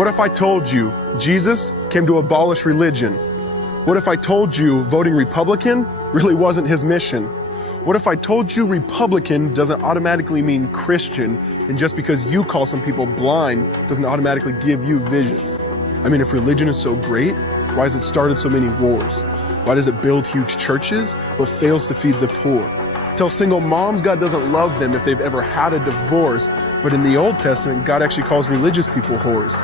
What if I told you Jesus came to abolish religion? What if I told you voting Republican really wasn't his mission? What if I told you Republican doesn't automatically mean Christian, and just because you call some people blind doesn't automatically give you vision? I mean, if religion is so great, why has it started so many wars? Why does it build huge churches but fails to feed the poor? Tell single moms God doesn't love them if they've ever had a divorce, but in the Old Testament, God actually calls religious people whores.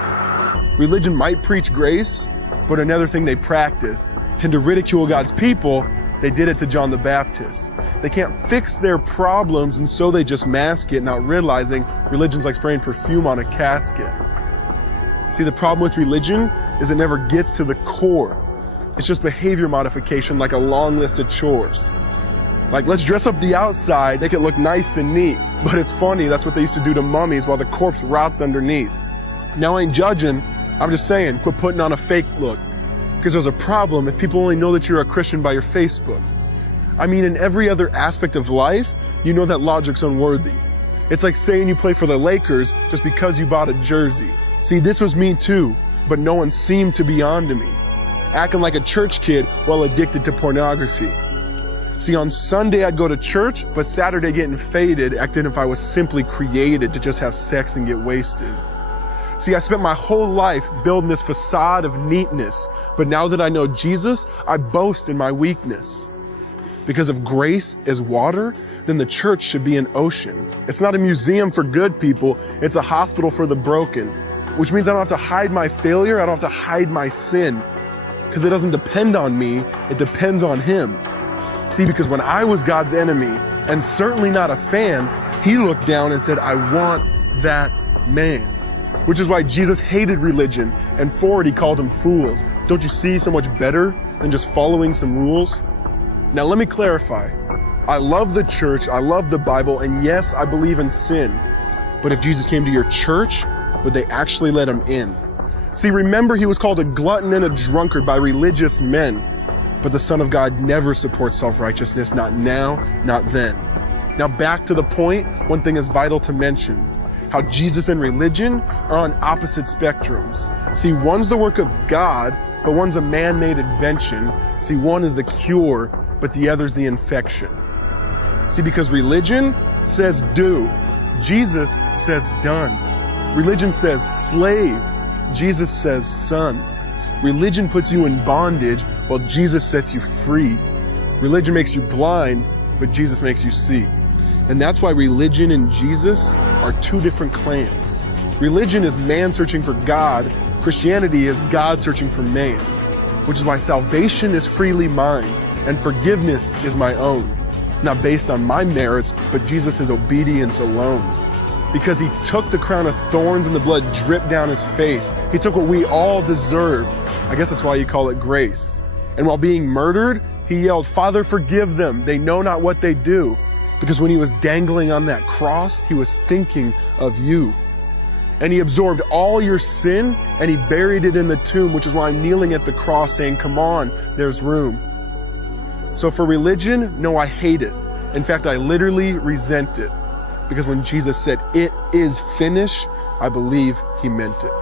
Religion might preach grace, but another thing they practice, tend to ridicule God's people. They did it to John the Baptist. They can't fix their problems, and so they just mask it, not realizing religion's like spraying perfume on a casket. See, the problem with religion is it never gets to the core. It's just behavior modification, like a long list of chores. Like, let's dress up the outside, make it look nice and neat. But it's funny, that's what they used to do to mummies while the corpse rots underneath. Now I ain't judging, I'm just saying, quit putting on a fake look. Because there's a problem if people only know that you're a Christian by your Facebook. I mean, in every other aspect of life, you know that logic's unworthy. It's like saying you play for the Lakers just because you bought a jersey. See, this was me too, but no one seemed to be on to me. Acting like a church kid while addicted to pornography. See, on Sunday I'd go to church, but Saturday getting faded, acting if I was simply created to just have sex and get wasted. See, I spent my whole life building this facade of neatness, but now that I know Jesus, I boast in my weakness. Because if grace is water, then the church should be an ocean. It's not a museum for good people, it's a hospital for the broken. Which means I don't have to hide my failure, I don't have to hide my sin. Because it doesn't depend on me, it depends on Him. See, because when I was God's enemy, and certainly not a fan, He looked down and said, I want that man. Which is why Jesus hated religion, and for it He called them fools. Don't you see so much better than just following some rules? Now let me clarify. I love the church, I love the Bible, and yes, I believe in sin. But if Jesus came to your church, would they actually let Him in? See, remember He was called a glutton and a drunkard by religious men. But the Son of God never supports self-righteousness, not now, not then. Now back to the point, one thing is vital to mention. How Jesus and religion are on opposite spectrums. See, one's the work of God, but one's a man-made invention. See, one is the cure, but the other's the infection. See, because religion says do, Jesus says done. Religion says slave, Jesus says son. Religion puts you in bondage, while Jesus sets you free. Religion makes you blind, but Jesus makes you see. And that's why religion and Jesus are two different clans. Religion is man searching for God. Christianity is God searching for man. Which is why salvation is freely mine, and forgiveness is my own. Not based on my merits, but Jesus' obedience alone. Because He took the crown of thorns and the blood dripped down His face. He took what we all deserved. I guess that's why you call it grace. And while being murdered, He yelled, Father, forgive them. They know not what they do. Because when He was dangling on that cross, He was thinking of you. And He absorbed all your sin and He buried it in the tomb, which is why I'm kneeling at the cross saying, come on, there's room. So for religion, no, I hate it. In fact, I literally resent it. Because when Jesus said, it is finished, I believe He meant it.